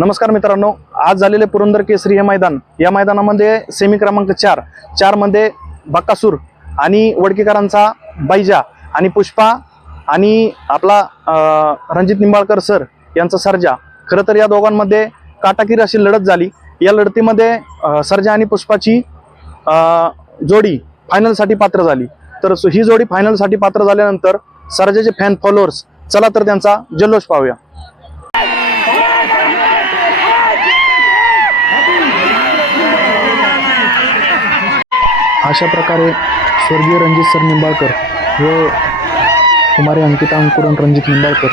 नमस्कार मित्रांनो आज झालेले पुरंदर केसरी हे मैदान या मैदानामध्ये सेमी क्रमांक चार चारमध्ये बक्कासूर आणि वडकीकरांचा बैजा आणि पुष्पा आणि आपला रणजित निंबाळकर सर यांचा सर्जा. खरं तर या दोघांमध्ये काटाकीर अशी लढत झाली. या लढतीमध्ये सर्जा आणि पुष्पाची जोडी फायनलसाठी पात्र झाली. तर ही जोडी फायनलसाठी पात्र झाल्यानंतर सर्जाचे फॅन फॉलोअर्स चला तर त्यांचा जल्लोष पाहूया. अशा प्रकारे स्वर्गीय रणजित सर निंबाळकर व कुमारी अंकिता अंकुरण रणजित निंबाळकर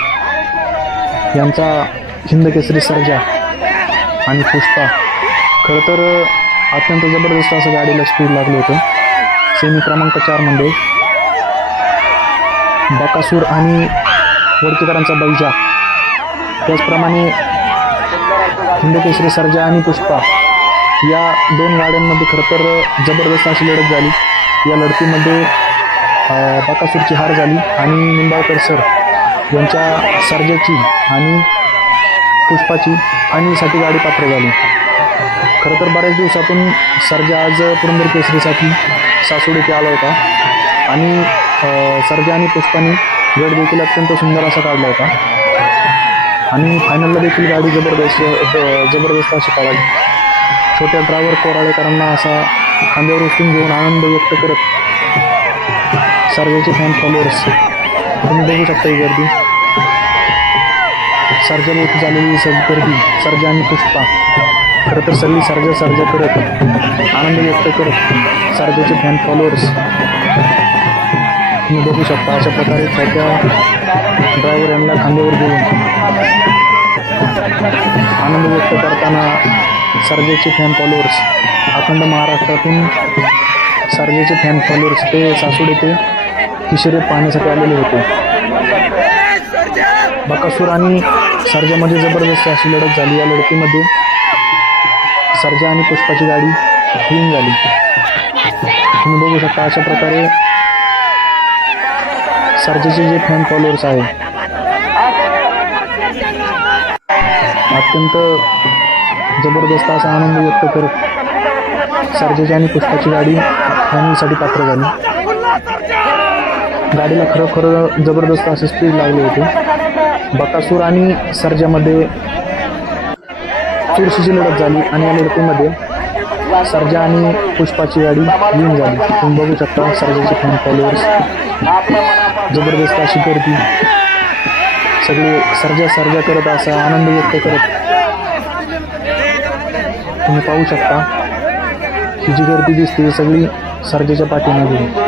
यांचा हिंदकेसरी सर्जा आणि पुष्पा खरं तर अत्यंत जबरदस्त असं गाडीला स्पीड लागलं होतं. सेमी क्रमांक चारमध्ये बकासूर आणि वडकीकरांचा बैजा. त्याचप्रमाणे हिंदकेसरी सर्जा आणि पुष्पा या दोन गाड्यांमध्ये खरं तर जबरदस्त अशी लढत झाली. या लढतीमध्ये बाकासूरची हार झाली आणि निंबाळकर सर यांच्या सर्जाची आणि पुष्पाची फायनलसाठी गाडी पात्र झाली. खरं तर बऱ्याच दिवसातून सर्जा आज पुरंदर केसरीसाठी सासवड येथे आला होता आणि सर्जा आणि पुष्पाने गड देखील अत्यंत सुंदर असा काढला होता. आणि फायनलला देखील गाडी जबरदस्त जबरदस्त अशी काढाली. छोट्या ड्रायव्हर कोराळेकरांना असा खांद्यावर उचलून घेऊन आनंद व्यक्त करत सर्जाचे फॅन फॉलोअर्स तुम्ही बघू शकता ही गर्दी. सर्जाभोवती झालेली सग गर्दी सर्जा आणि पुष्पा. खरं तर सगळी सर्जा सर्जा करत आनंद व्यक्त करत सर्जाचे फॅन फॉलोअर्स तुम्ही बघू शकता अशा प्रकारे छोट्या ड्रायव्हर यांना खांद्यावर घेऊन व्यक्त करताना सर्जेचे फॅन फॉलोअर्स अखंड महाराष्ट्रातून सर्जेचे फॅन फॉलोअर्स ते सासूड येथे किशोरीत पाहण्यासाठी आलेले होते. बकासूर आणि सर्जामध्ये जबरदस्त अशी लढत झाली. या लढतीमध्ये सर्जा आणि पुष्पाची गाडी घेऊन झाली. तुम्ही बघू शकता अशा प्रकारे सर्जेचे जे फॅन फॉलोअर्स आहे अत्यंत जबरदस्त असा आनंद व्यक्त करत सर्जेची आणि पुष्पाची गाडी फायनलसाठी पात्र झाली. गाडीला खरोखर जबरदस्त असे स्पीड लागले होते. बकासूर आणि सर्जामध्ये चुरशीची लढत झाली आणि या लढतीमध्ये सर्जा आणि पुष्पाची गाडी विन झाली. तुम्ही बघू शकता सर्जाचे फॅन फॉलोअर्स जबरदस्त अशी गर्दी. सगळे सर्जा सर्जा करत असा आनंद व्यक्त करत तुम्ही पाहू शकता ही जी गर्दी दिसते सगळी सर्जेच्या पाठीमागे